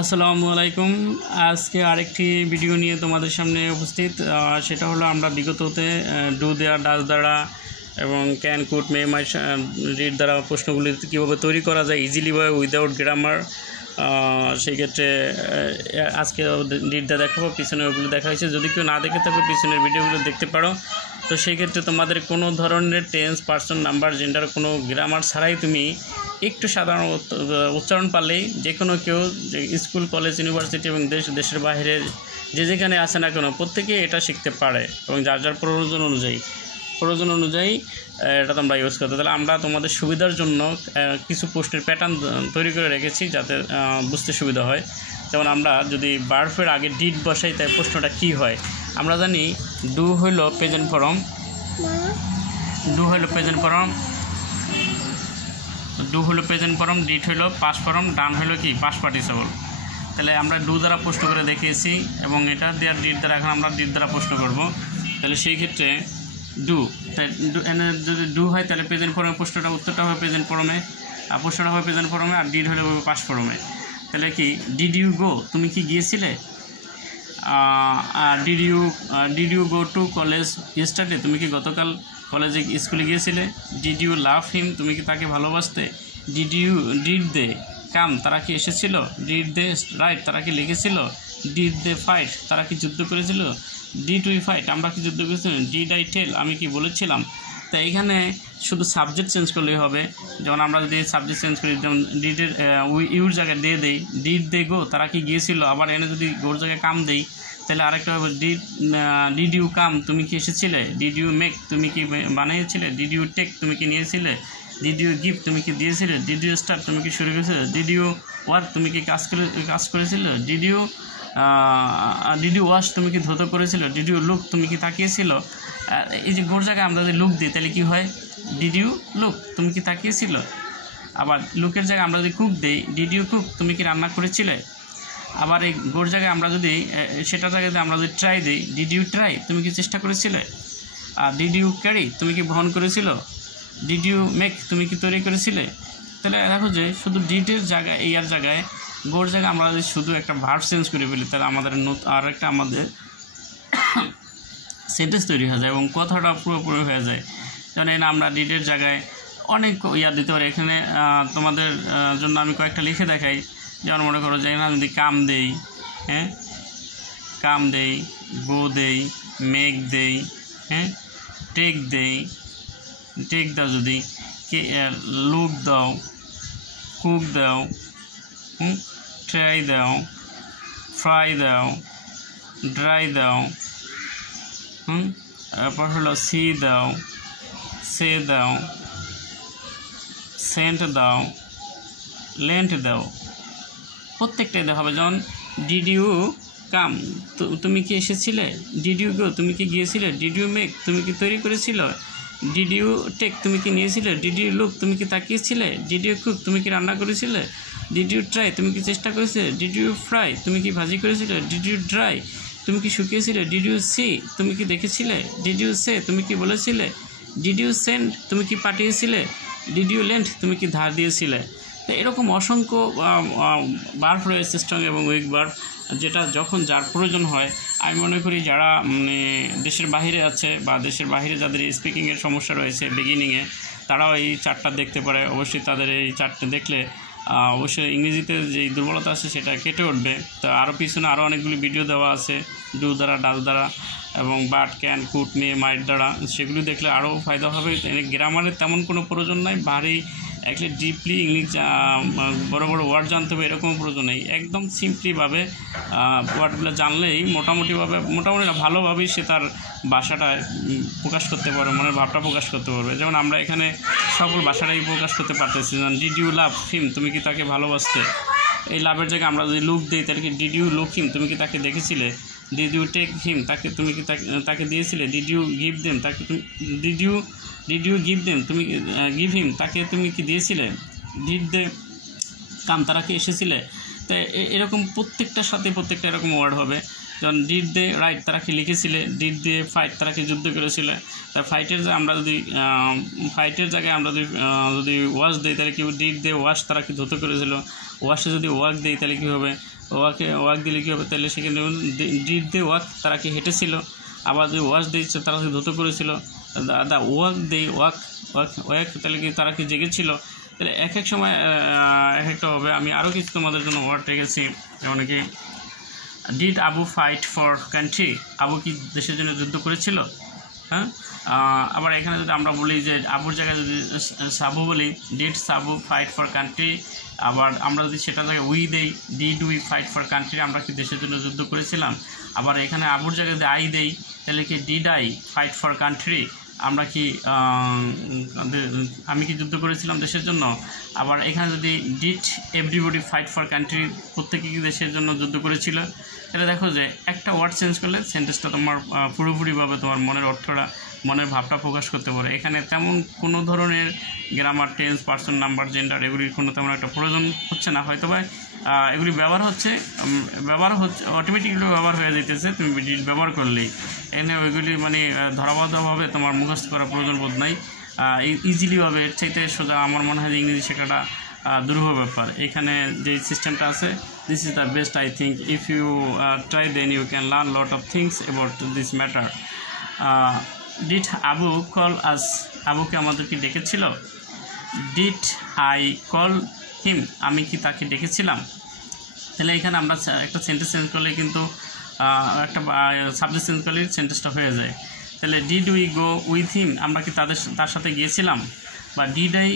আসসালামু আলাইকুম। আজকে আরেকটি ভিডিও নিয়ে তোমাদের সামনে উপস্থিত। সেটা হলো আমরা বিগততে ডু দেয়া, ডাজ দ্বারা এবং can, could, may, might, read দ্বারা প্রশ্নগুলি কীভাবে তৈরি করা যায় ইজিলি বা উইদাউট গ্রামার। সেই ক্ষেত্রে আজকে রিড দ্বারা দেখাবো, পিছনে ওগুলো দেখা হয়েছে। যদি কেউ না দেখে থাকো পিছনের ভিডিওগুলো দেখতে পারো। তো সেই ক্ষেত্রে তোমাদের কোনো ধরনের টেন্স, পার্সন, নাম্বার, জেন্ডার কোনো গ্রামার ছাড়াই তুমি একটু সাধারণ উচ্চারণ পারলেই যে কোনো কেউ স্কুল, কলেজ, ইউনিভার্সিটি এবং দেশের বাইরে যেখানে আসে না কেন প্রত্যেকে এটা শিখতে পারে এবং যার যার প্রয়োজন অনুযায়ী এটা তোমরা ইউজ করতে। তাহলে আমরা তোমাদের সুবিধার জন্য কিছু প্রশ্নের প্যাটার্ন তৈরি করে রেখেছি যাতে বুঝতে সুবিধা হয়। যেমন আমরা যদি ভার্বের আগে ডিড বসাই তাই প্রশ্নটা কি হয়। আমরা জানি ডু হইল প্রেজেন্ট ফর্ম, ডিড হইল পাস্ট ফর্ম, ডান হইল কি পাস্ট পার্টিসিপল। তাহলে আমরা ডু দ্বারা প্রশ্ন করে দেখিয়েছি এবং এটা দেওয়ার ডিড দ্বারা এখন আমরা ডিড দ্বারা প্রশ্ন করব। তাহলে সেই ক্ষেত্রে ডু, যদি ডু হয় তাহলে প্রেজেন্ট ফর্মে প্রশ্নটা উত্তরটা হবে প্রেজেন্ট ফর্মে, আর প্রশ্নটা হবে প্রেজেন্ট ফর্মে, আর ডিড হলে হবে পাস্ট ফর্মে। তাহলে কি ডিড ইউ গো, তুমি কি গিয়েছিলে? Did you go to college yesterday, তুমি কি গতকাল কলেজে স্কুলে গিয়েছিলে? ডিড ইউ লাভ হিম, তুমি কি তাকে ভালোবাসতে? ডিড দে কাম, তারা কি এসেছিল? ডিড দে রাইট, তারা কি লিখেছিল? ডিড দে ফাইট, তারা কি যুদ্ধ করেছিল? ডিড উই ফাইট, আমরা কি যুদ্ধ করেছিলাম? ডিড আই টেল, আমি কি বলেছিলাম? তো এইখানে শুধু সাবজেক্ট চেঞ্জ করলেই হবে। যেমন আমরা যদি সাবজেক্ট চেঞ্জ করি, যেমন ডিডের ইউর জায়গায় দিয়ে দেই ডিড দে গো, তারা কি গিয়েছিল। আবার এনে যদি গোর জায়গায় কাম দেই তাহলে আরেকটা হবে ডিড ইউ কাম, তুমি কি এসেছিলে? ডিড ইউ মেক, তুমি কি বানিয়েছিলে? ডিড ইউ টেক, তুমি কি নিয়েছিলে? ডিড ইউ গিভ, তুমি কি দিয়েছিলে? ডিড ইউ স্টার্ট, তুমি কি শুরু করেছিলে? ডিড ইউ ওয়ার্ক, তুমি কি কাজ করেছিলে? ডিড ইউ ওয়াশ, তুমি কি ধৌত করেছিল? ডিড ইউ লুক, তুমি কি তাকিয়েছিল? এই যে গোর জায়গায় আমরা যদি লুক দিই তাহলে কি হয়? ডিড ইউ লুক, তুমি কি তাকিয়েছিল? আবার লুকের জায়গায় আমরা যদি কুক দিই, ডিড ইউ কুক, তুমি কি রান্না করেছিলে? আবার এই গোর জায়গায় আমরা যদি সেটার জায়গায় আমরা যদি ট্রাই দিই, ডিড ইউ ট্রাই, তুমি কি চেষ্টা করেছিলে? আর ডিড ইউ ক্যারি, তুমি কি বহন করেছিল? ডিড ইউ মেক, তুমি কি তৈরি করেছিলে? তাহলে দেখো যে শুধু ডিডের জায়গায়, ইয়ার জায়গায়, গোর জায়গায় আমরা যদি শুধু একটা ভার্ব চেঞ্জ করে ফেলি তাহলে আমাদের আর একটা আমাদের সেন্টেন্স তৈরি হয়ে যায় এবং কথাটা পুরোপুরি হয়ে যায়। যেমন এখানে আমরা ডিডের জায়গায় অনেক দিতে পারি। এখানে তোমাদের জন্য আমি কয়েকটা লিখে দেখাই। যেমন মনে করো যে এখানে যদি কাম দেই, হ্যাঁ, কাম দেই, গো দেই, মেক দেই, হ্যাঁ, টেক দাও, যদি লুক দাও, কুক দাও, ট্রাই দাও, ফ্রাই দাও, ড্রাই দাও, তারপর হলো সি দাও, সে দাও, সেন্ট দাও, লেন্ট দাও, প্রত্যেকটাই দেওয়া হবে। যেমন ডিড ইউ কাম, তুমি কি এসেছিলে? ডিড ইউ গো, তুমি কি গিয়েছিলে? ডিড ইউ মেক, তুমি কি তৈরি করেছিল? ডিড ইউ টেক, তুমি কি নিয়েছিলে? ডিড ইউ লুক, তুমি কি তাকিয়েছিলে? ডিড ইউ কুক, তুমি কি রান্না করেছিলে? ডিড ইউ ট্রাই, তুমি কি চেষ্টা করেছিলে? ডিড ইউ ফ্রাই, তুমি কি ভাজি করেছিলে? ডিড ইউ ড্রাই, তুমি কি শুকিয়েছিলে? ডিড ইউ সি, তুমি কি দেখেছিলে? ডিড ইউ সে, তুমি কি বলেছিলে? ডিড ইউ সেন্ড, তুমি কি পাঠিয়েছিলে? ডিড ইউ লেন্ট, তুমি কি ধার দিয়েছিলে? তো এরকম অসংখ্য ভার্ব রয়েছে, স্ট্রং এবং উইক ভার্ব, যেটা যখন যার প্রয়োজন হয়। আমি মনে করি যারা দেশের বাইরে আছে বা দেশের বাইরে যাদের স্পিকিংয়ের সমস্যা রয়েছে বিগিনিংয়ে, তারাও এই চার্টটা দেখতে পারে। অবশ্যই তাদের এই চার্টটা দেখলে অবশ্যই ইংরেজিতে যেই দুর্বলতা আছে সেটা কেটে উঠবে। তো আরও পিছনে আরও অনেকগুলি ভিডিও দেওয়া আছে ডু দ্বারা, ডাজ দ্বারা এবং বাট, ক্যান, কুড, মে, মাইট দ্বারা, সেগুলি দেখলে আরও ফায়দা হবে। গ্রামারের তেমন কোনো প্রয়োজন নাই, ভারী একটু ডিপলি ইংলিশ বড় বড় ওয়ার্ড জানতে হবে এরকম প্রয়োজন নেই। একদম সিম্পলিভাবে ওয়ার্ডগুলো জানলেই মোটামুটি না ভালোভাবেই সে তার ভাষাটা প্রকাশ করতে পারবে, মনের ভাবটা প্রকাশ করতে পারবে। যেমন আমরা এখানে সকল ভাষাটাই প্রকাশ করতে পারতেছি। যেমন ডিড ইউ লাভ হিম, তুমি কি তাকে ভালোবাসতে? এই লাভের জায়গায় আমরা যদি লুক দিই তাহলে কি ডিড ইউ লুক হিম, তুমি কি তাকে দেখেছিলে? ডিড ইউ টেক হিম, তুমি কি তাকে দিয়েছিলে? ডিড ইউ গিভ দেম, তাকে ডিড ইউ গিভ দেম, তুমি গিভ হিম, তাকে তুমি কি দিয়েছিলে? ডিড দে কাম, তারা কি এসেছিলে? তো এরকম প্রত্যেকটার সাথে প্রত্যেকটা এরকম ওয়ার্ড হবে। যেমন ডিড দে রাইট, তারা কি লিখেছিলে? ডিড দে ফাইট, তারা কি যুদ্ধ করেছিল? তা ফাইটের আমরা যদি ফাইটের জায়গায় আমরা যদি ওয়াশ দিই তাহলে কি ডিড দে ওয়াশ, তারা কি ধুতে করেছিল? ওয়াশে যদি ওয়ার্ক দিই তাহলে কী হবে? ওয়াক দিলে কী হবে, তাহলে সেখানে ডিড দে ওয়াক, তারা কি হেঁটেছিল। আবার যদি ওয়াশ দিয়েছে, তারা কি ধুতো করেছিল। দা ওয়াক দে ওয়াক তাহলে কি তারা কি জেগেছিল। তাহলে এক এক সময় এক একটা হবে। আমি আরও কিছু তোমাদের জন্য ওয়ার্ড রেখেছি, যেমন কি did Abu fight for country, Abu কি দেশের জন্য যুদ্ধ করেছিল। হ্যাঁ, আবার এখানে যদি আমরা বলি যে আবুর জায়গায় যদি সাবু বলি, ডিড সাবু ফাইট ফর কান্ট্রি। আবার আমরা যদি সেটা জায়গায় উই দেই, did we fight for country, আমরা কি দেশের জন্য যুদ্ধ করেছিলাম। আবার এখানে আবুর জায়গায় যদি আই দেই, তাহলে কি did I fight for country, আমরা কি আমি কি যুদ্ধ করেছিলাম দেশের জন্য। আবার এখানে যদি did everybody fight for country, প্রত্যেকে কি দেশের জন্য যুদ্ধ করেছিল। তাহলে দেখো যে একটা ওয়ার্ড চেঞ্জ করলে সেন্টেন্সটা তোমার পুরোপুরিভাবে তোমার মনের অর্থটা, মনের ভাবটা প্রকাশ করতে পারে। এখানে তেমন কোনো ধরনের grammar, tense, person, number, gender এগুলির কোনো তেমন একটা প্রয়োজন হচ্ছে না। হয়তো বা এগুলি ব্যবহার হচ্ছে অটোমেটিকলি ব্যবহার হয়ে যেতেছে তুমি ব্যবহার করলেই। এখানে ওইগুলি মানে ধরাবদ্ধভাবে তোমার মুখস্থ করার প্রয়োজন বোধ নাই। ইজিলিভাবে এর চাইতে সোজা আমার মনে হয় যে ইংরেজি শেখাটা দুরূহ ব্যাপার। এখানে যে সিস্টেমটা আছে, this is the best I think. If you try then you can learn lot of things about this matter. Did Abu call us, আবুকে আমাদেরকে ডেকেছিল। ডিড আই কল হিম, আমি কি তাকে ডেকেছিলাম। তাহলে এখানে আমরা একটা সেন্টেন্স চেঞ্জ করলে কিন্তু একটা সাবজেক্ট চেঞ্জ করলে সেন্টেন্সটা হয়ে যায়। তাহলে did we go with him, আমরা কি তার সাথে গিয়েছিলাম। বা did I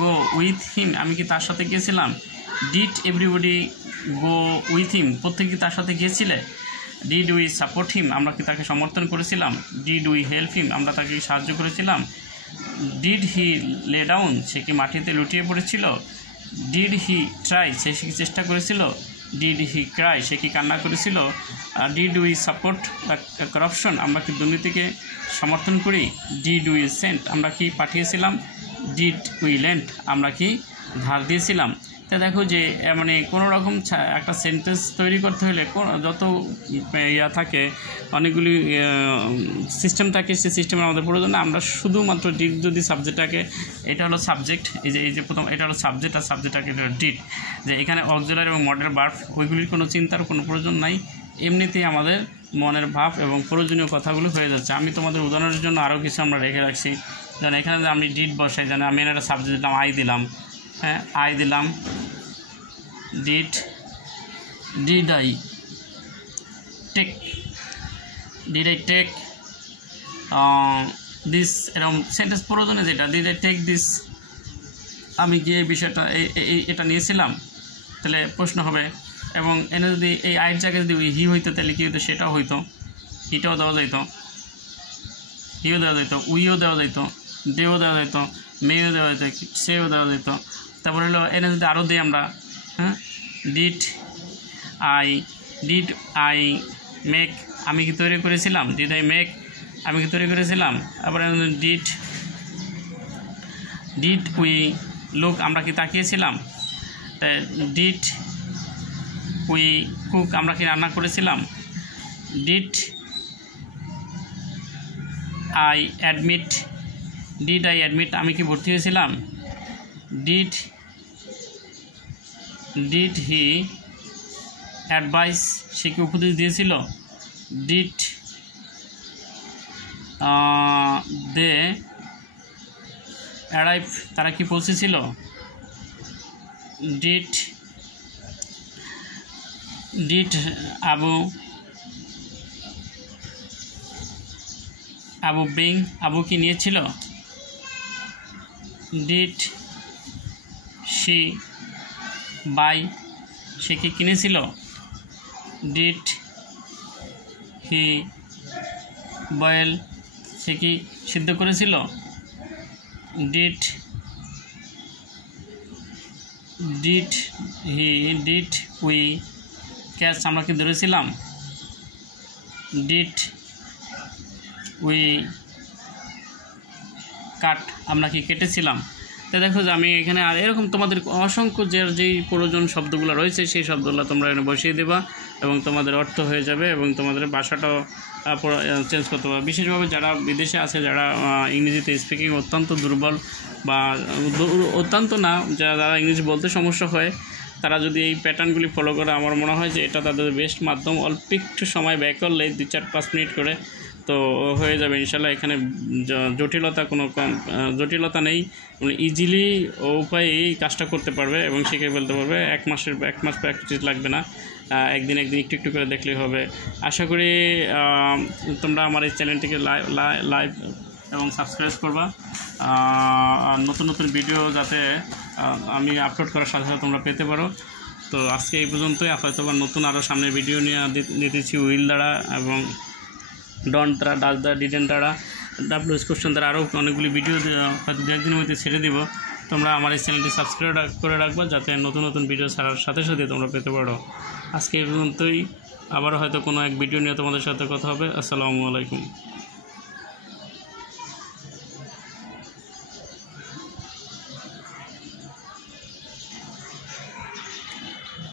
go with him, আমি কি তার সাথে গিয়েছিলাম। Did everybody go with him, প্রত্যেকে কি তার সাথে গিয়েছিলে। ডিড উই সাপোর্ট হিম, আমরা কি তাকে সমর্থন করেছিলাম। ডিড উই হেল্প হিম, আমরা তাকে সাহায্য করেছিলাম। ডিড হি লে ডাউন, সে কি মাটিতে লুটিয়ে পড়েছিল। ডিড হি ট্রাই, সে কি চেষ্টা করেছিল। ডিড হি ক্রাই, সে কি কান্না করেছিল। ডিড উই সাপোর্ট করাপশন, আমরা কি দুর্নীতিকে সমর্থন করি। ডিড উই সেন্ট, আমরা কি পাঠিয়েছিলাম। ডিড উই লেন্ট, আমরা কি ধার দিয়েছিলাম। তা দেখো যে মানে কোনো রকম একটা সেন্টেন্স তৈরি করতে হলে যত থাকে, অনেকগুলি সিস্টেম থাকে, সেই সিস্টেমের আমাদের প্রয়োজন না। আমরা শুধুমাত্র ডিড যদি সাবজেক্টটাকে, এটা হলো সাবজেক্ট, এই যে প্রথম এটা হলো সাবজেক্ট, আর সাবজেক্টটাকে ডিড, যে এখানে অক্সিলারি এবং মডেল ভার্ব ওইগুলির কোনো চিন্তার কোনো প্রয়োজন নাই। এমনিতেই আমাদের মনের ভাব এবং প্রয়োজনীয় কথাগুলো হয়ে যাচ্ছে। আমি তোমাদের উদাহরণের জন্য আরও কিছু আমরা রেখে রাখছি। যেন এখানে যে আমি ডিড বসাই, যেন আমি একটা সাবজেক্ট দিলাম, আই দিলাম। হ্যাঁ, আই দিলাম। Did I take, did I take this, এরকম সেন্টেন্স প্রয়োজনে যেটা ডিড আই টেক দিস, আমি গিয়ে এই বিষয়টা এটা নিয়েছিলাম, তাহলে প্রশ্ন হবে। এবং এনে যদি এই আয়ের জায়গায় যদি হি হইতো, তাহলে কী হইতো, সেটাও হইতো, হিটাও দেওয়া যাইত, হিও দেওয়া যাইত, উইও দেওয়া যাইত, দেও দেওয়া যাইত, মেয়েও দেওয়া যেত, সেও দেওয়া যেত। তারপরে হলো এনে যদি আরও দিই আমরা, হ্যাঁ, ডিড আই মেক, আমি কি তৈরি করেছিলাম। ডিড আই মেক, আমি কি তৈরি করেছিলাম। তারপরে ডিড উই লুক, আমরা কি তাকিয়েছিলাম। ডিড উই কুক, আমরা কি রান্না করেছিলাম। ডিড আই অ্যাডমিট, আমি কি ভর্তি হয়েছিলাম। ডিড হি অ্যাডভাইস, সে কি উপদেশ দিয়েছিল। ডিড দে অ্যারাইভ, তারা কি পৌঁছেছিল। ডিড আবু বিং, আবু কি নিয়েছিল। ডিড শি বাই, সে কি কিনেছিল। ডিড হি বয়েল, সে কি সিদ্ধ করেছিল। ডিড উই ক্যাচ, আমরা কি ধরেছিলাম। ডিড উই কাট, আমরা কি কেটেছিলাম। তো দেখো যে আমি এখানে আর এরকম তোমাদের অসংখ্য যেই প্রয়োজন শব্দগুলো রয়েছে, সেই শব্দগুলো তোমরা এখানে বসিয়ে দেবা এবং তোমাদের অর্থ হয়ে যাবে এবং তোমাদের ভাষাটাও চেঞ্জ করতে পারবে। বিশেষভাবে যারা বিদেশে আছে, যারা ইংরেজিতে স্পিকিং অত্যন্ত দুর্বল বা অত্যন্ত না, যারা ইংরেজি বলতে সমস্যা হয়, তারা যদি এই প্যাটার্নগুলি ফলো করে আমার মনে হয় যে এটা তাদের বেস্ট মাধ্যম। অল্প একটু সময় ব্যয় করলে 2-4-5 মিনিট করে তো হয়ে যাবে ইনশাল্লাহ। এখানে জটিলতা নেই, ইজিলি উপায়ে এই কাজটা করতে পারবে এবং শিখে ফেলতে পারবে। এক মাস প্র্যাকটিস লাগবে না, একদিন একটু করে দেখলেই হবে। আশা করি তোমরা আমার এই চ্যানেলটিকে লাইভ এবং সাবস্ক্রাইব করবা, নতুন ভিডিও যাতে আমি আপলোড করার সাথে সাথে তোমরা পেতে পারো। তো আজকে এই পর্যন্তই, হয়তো বা নতুন আরও সামনে ভিডিও নিয়ে দিতেছি উইল দ্বারা এবং ডন দ্বারা, ডাচ দ্বারা, ডিডেন দ্বারা, ডাব্লিউএস কোশ্চেন দ্বারা আরও অনেকগুলি ভিডিও হয়তো 2-1 দিনের মধ্যে ছেড়ে দিব। তোমরা আমার এই চ্যানেলটি সাবস্ক্রাইব করে রাখবা যাতে নতুন ভিডিও ছাড়ার সাথে সাথে তোমরা পেতে পারো। আজকে এই পর্যন্তই, আবারও হয়তো কোনো এক ভিডিও নিয়ে তোমাদের সাথে কথা হবে। আসসালামু আলাইকুম।